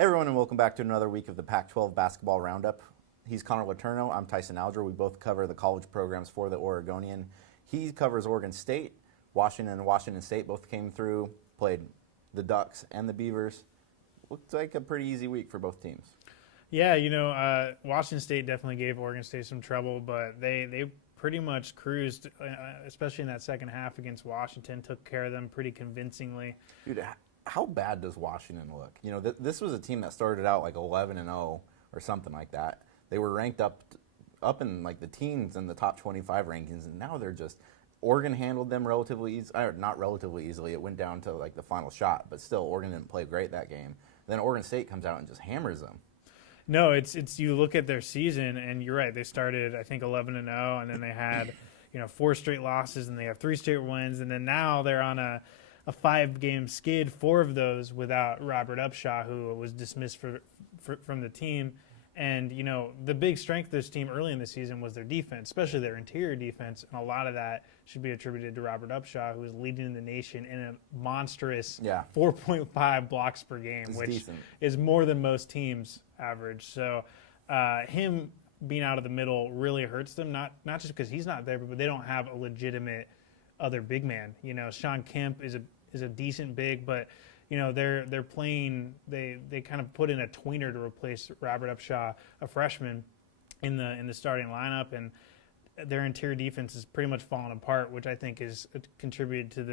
Hey everyone, and welcome back to another week of the Pac-12 Basketball Roundup. He's Connor Letourneau. I'm Tyson Alger. We both cover the college programs for the Oregonian. He covers Oregon State. Washington and Washington State both came through, played the Ducks and the Beavers. Looked like a pretty easy week for both teams. Yeah, Washington State definitely gave Oregon State some trouble, but they pretty much cruised, especially in that second half against Washington, took care of them pretty convincingly. Dude, how bad does Washington look? You know, this was a team that started out like 11-0 or something like that. They were ranked up in like the teens in the top 25 rankings, and now they're just Oregon handled them relatively easy, or not relatively easily. It went down to like the final shot, but still Oregon didn't play great that game. Then Oregon State comes out and just hammers them. No, it's you look at their season, and you're right. They started, I think, 11-0, and then they had 4 straight losses, and they have 3 straight wins, and then now they're on a 5-game skid, 4 of those without Robert Upshaw, who was dismissed from the team. And, the big strength of this team early in the season was their defense, especially their interior defense. And a lot of that should be attributed to Robert Upshaw, who is leading the nation in a monstrous 4.5 blocks per game, which is more than most teams average. So him being out of the middle really hurts them, not just because he's not there, but they don't have a legitimate other big man. Sean Kemp is a decent big, but they're playing. They kind of put in a tweener to replace Robert Upshaw, a freshman, in the starting lineup, and their interior defense is pretty much falling apart, which I think has contributed to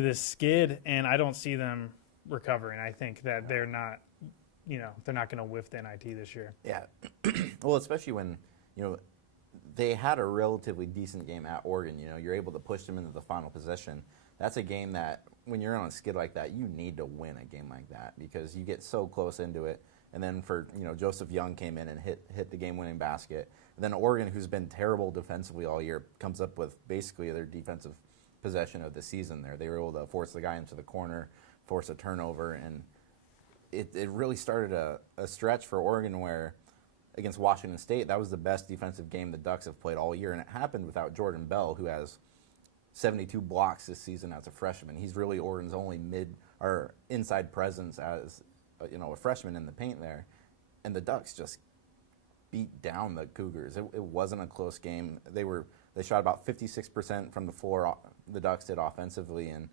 this skid. And I don't see them recovering. I think that they're not going to whiff the NIT this year. Yeah, well, especially when they had a relatively decent game at Oregon. You're able to push them into the final possession. That's a game that, when you're on a skid like that, you need to win a game like that because you get so close into it. And then Joseph Young came in and hit the game-winning basket. And then Oregon, who's been terrible defensively all year, comes up with basically their defensive possession of the season there. They were able to force the guy into the corner, force a turnover, and it really started a stretch for Oregon where, against Washington State, that was the best defensive game the Ducks have played all year, and it happened without Jordan Bell, who has 72 blocks this season as a freshman. He's really Oregon's only inside presence as a freshman in the paint there, and the Ducks just beat down the Cougars. It wasn't a close game. They shot about 56% from the floor. The Ducks did offensively, and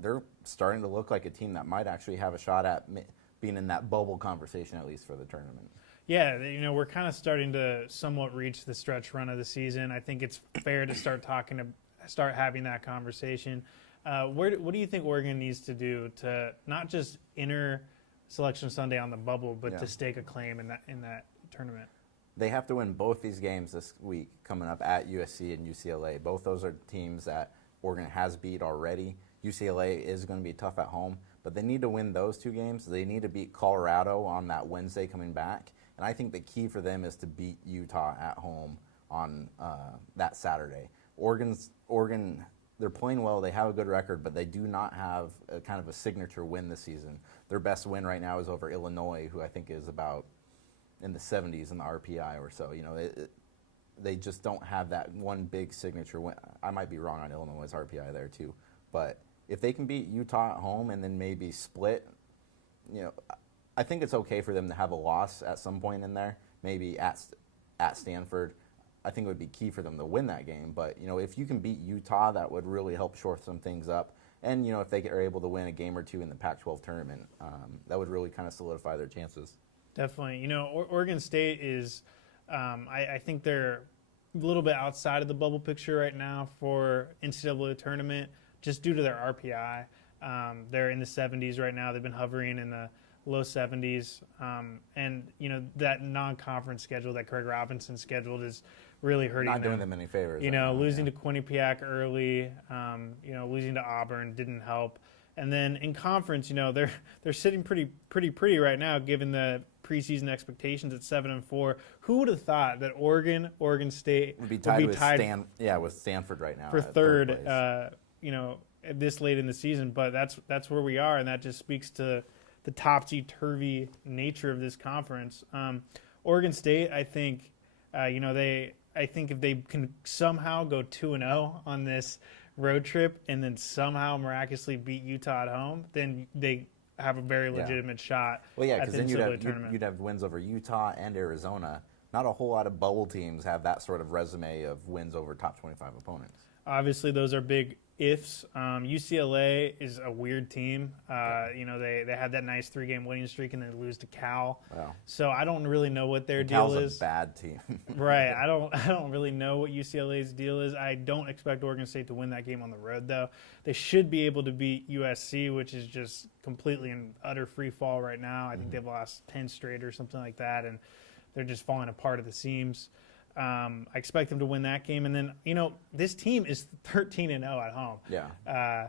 they're starting to look like a team that might actually have a shot at being in that bubble conversation, at least for the tournament. Yeah, we're kind of starting to somewhat reach the stretch run of the season. I think it's fair to start having that conversation. What do you think Oregon needs to do to not just enter Selection Sunday on the bubble, but to stake a claim in that tournament? They have to win both these games this week coming up at USC and UCLA. Both those are teams that Oregon has beat already. UCLA is going to be tough at home, but they need to win those 2 games. They need to beat Colorado on that Wednesday coming back. And I think the key for them is to beat Utah at home on that Saturday. Oregon, they're playing well. They have a good record, but they do not have a kind of a signature win this season. Their best win right now is over Illinois, who I think is about in the 70s in the RPI or so. They just don't have that one big signature win. I might be wrong on Illinois' RPI there too, but if they can beat Utah at home and then maybe split, I think it's okay for them to have a loss at some point in there, maybe at Stanford. I think it would be key for them to win that game. But, if you can beat Utah, that would really help shore some things up. And, if they are able to win a game or 2 in the Pac-12 tournament, that would really kind of solidify their chances. Definitely. Oregon State is, I think they're a little bit outside of the bubble picture right now for NCAA tournament, just due to their RPI. They're in the 70s right now. They've been hovering in the low 70s. And, that non-conference schedule that Craig Robinson scheduled is really hurting them. Not doing them any favors. Losing to Quinnipiac early, losing to Auburn didn't help. And then in conference, they're sitting pretty right now, given the preseason expectations at 7-4. Who would have thought that Oregon State would be tied with Stanford right now for third this late in the season? But that's where we are, and that just speaks to the topsy-turvy nature of this conference. Oregon State, I think, I think if they can somehow go 2-0 on this road trip and then somehow miraculously beat Utah at home, then they have a very legitimate shot. Well, yeah, at because the then NCAA tournament. you'd have wins over Utah and Arizona. Not a whole lot of bubble teams have that sort of resume of wins over top 25 opponents. Obviously, those are big ifs. UCLA is a weird team. They had that nice 3-game winning streak and then lose to Cal. Wow. So I don't really know what their Cal's deal is. a bad team. Right. I don't really know what UCLA's deal is. I don't expect Oregon State to win that game on the road, though. They should be able to beat USC, which is just completely in utter free fall right now. I think they've lost 10 straight or something like that, and they're just falling apart at the seams. I expect them to win that game. And then, this team is 13-0 at home. Yeah.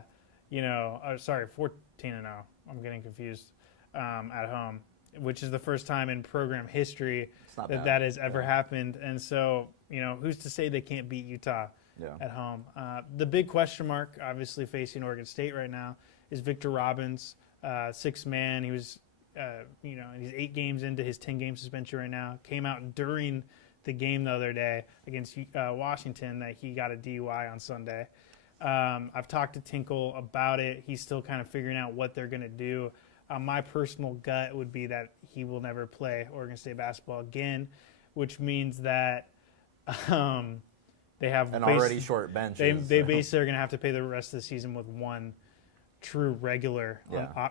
14-0. I'm getting confused at home, which is the first time in program history that has ever happened. And so, who's to say they can't beat Utah at home? The big question mark, obviously, facing Oregon State right now is Victor Robbins, sixth man. He was, he's 8 games into his 10-game suspension right now. Came out during the game the other day against Washington that he got a DUI on Sunday. I've talked to Tinkle about it. He's still kind of figuring out what they're going to do. My personal gut would be that he will never play Oregon State basketball again, which means that they have an already short bench. They basically are going to have to pay the rest of the season with one true regular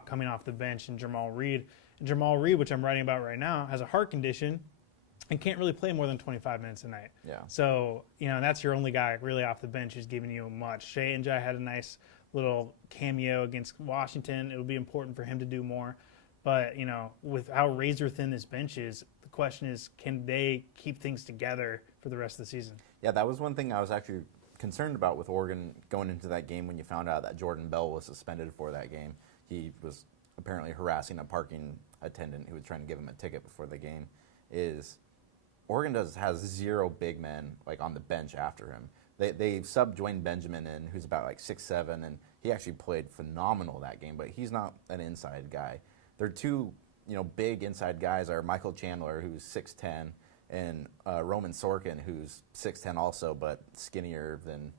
coming off the bench, and Jamal Reed. And Jamal Reed, which I'm writing about right now, has a heart condition and can't really play more than 25 minutes a night. Yeah. So, that's your only guy really off the bench who's giving you much. Shea Njai had a nice little cameo against Washington. It would be important for him to do more. But, with how razor thin this bench is, the question is, can they keep things together for the rest of the season? Yeah, that was one thing I was actually concerned about with Oregon going into that game when you found out that Jordan Bell was suspended for that game. He was apparently harassing a parking attendant who was trying to give him a ticket before the game. Oregon has 0 big men on the bench after him. They subbed Dwayne Benjamin in, who's about 6'7", and he actually played phenomenal that game, but he's not an inside guy. Their 2 big inside guys are Michael Chandler, who's 6'10", and Roman Sorkin, who's 6'10" also, but skinnier than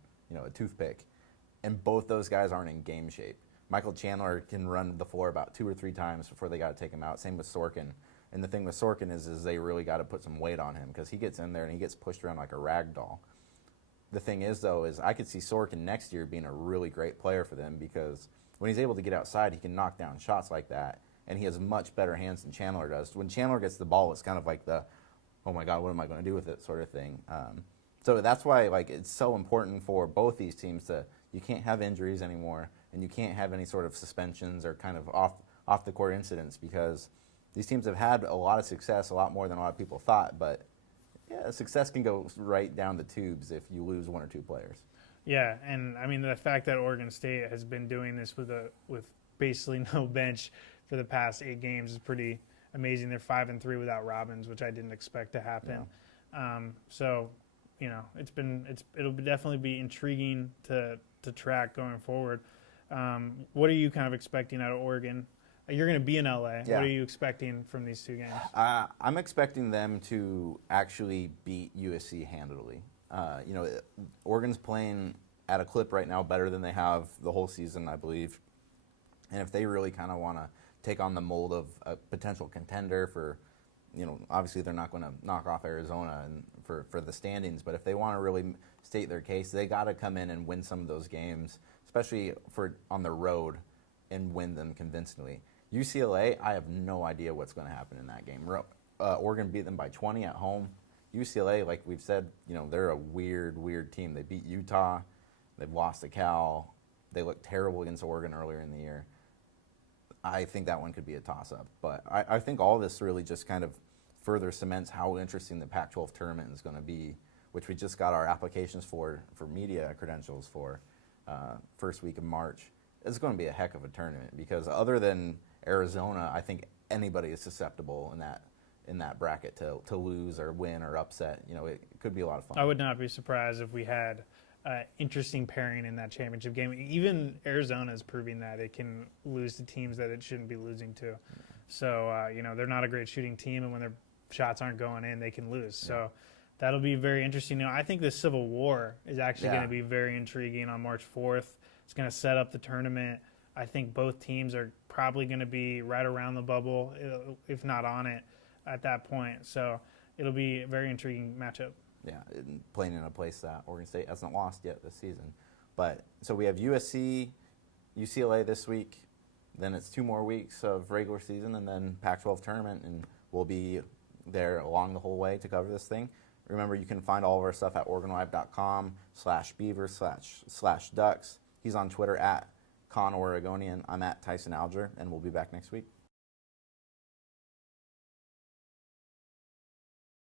a toothpick. And both those guys aren't in game shape. Michael Chandler can run the floor about 2 or 3 times before they got to take him out. Same with Sorkin. And the thing with Sorkin is they really got to put some weight on him because he gets in there and he gets pushed around like a rag doll. The thing is, though, is I could see Sorkin next year being a really great player for them because when he's able to get outside, he can knock down shots like that, and he has much better hands than Chandler does. When Chandler gets the ball, it's kind of like the, oh, my God, what am I going to do with it sort of thing. So that's why it's so important for both these teams you can't have injuries anymore, and you can't have any sort of suspensions or kind of off-the-court incidents because these teams have had a lot of success, a lot more than a lot of people thought, but success can go right down the tubes if you lose 1 or 2 players. Yeah, and I mean the fact that Oregon State has been doing this with basically no bench for the past 8 games is pretty amazing. They're 5-3 without Robbins, which I didn't expect to happen. Yeah. It'll definitely be intriguing to track going forward. What are you kind of expecting out of Oregon? You're going to be in LA. Yeah. What are you expecting from these 2 games? I'm expecting them to actually beat USC handily. Oregon's playing at a clip right now better than they have the whole season, I believe. And if they really kind of want to take on the mold of a potential contender for, obviously they're not going to knock off Arizona and for the standings, but if they want to really state their case, they got to come in and win some of those games, especially on the road, and win them convincingly. UCLA, I have no idea what's going to happen in that game. Oregon beat them by 20 at home. UCLA, like we've said, they're a weird team. They beat Utah. They've lost to Cal. They looked terrible against Oregon earlier in the year. I think that one could be a toss-up. But I think all this really just kind of further cements how interesting the Pac-12 tournament is going to be, which we just got our applications for media credentials for first week of March. It's going to be a heck of a tournament because other than Arizona, I think anybody is susceptible in that bracket to lose or win or upset. It could be a lot of fun. I would not be surprised if we had interesting pairing in that championship game. Even Arizona is proving that it can lose to teams that it shouldn't be losing to. So, they're not a great shooting team, and when their shots aren't going in, they can lose. So that'll be very interesting. I think the Civil War is actually going to be very intriguing on March 4th. It's going to set up the tournament. I think both teams are probably going to be right around the bubble, if not on it, at that point. So it'll be a very intriguing matchup. Yeah, and playing in a place that Oregon State hasn't lost yet this season. But so we have USC, UCLA this week. Then it's 2 more weeks of regular season, and then Pac-12 tournament, and we'll be there along the whole way to cover this thing. Remember, you can find all of our stuff at OregonLive.com/Beavers/Ducks. He's on Twitter at Con Oregonian. I'm at Tyson Alger, and we'll be back next week.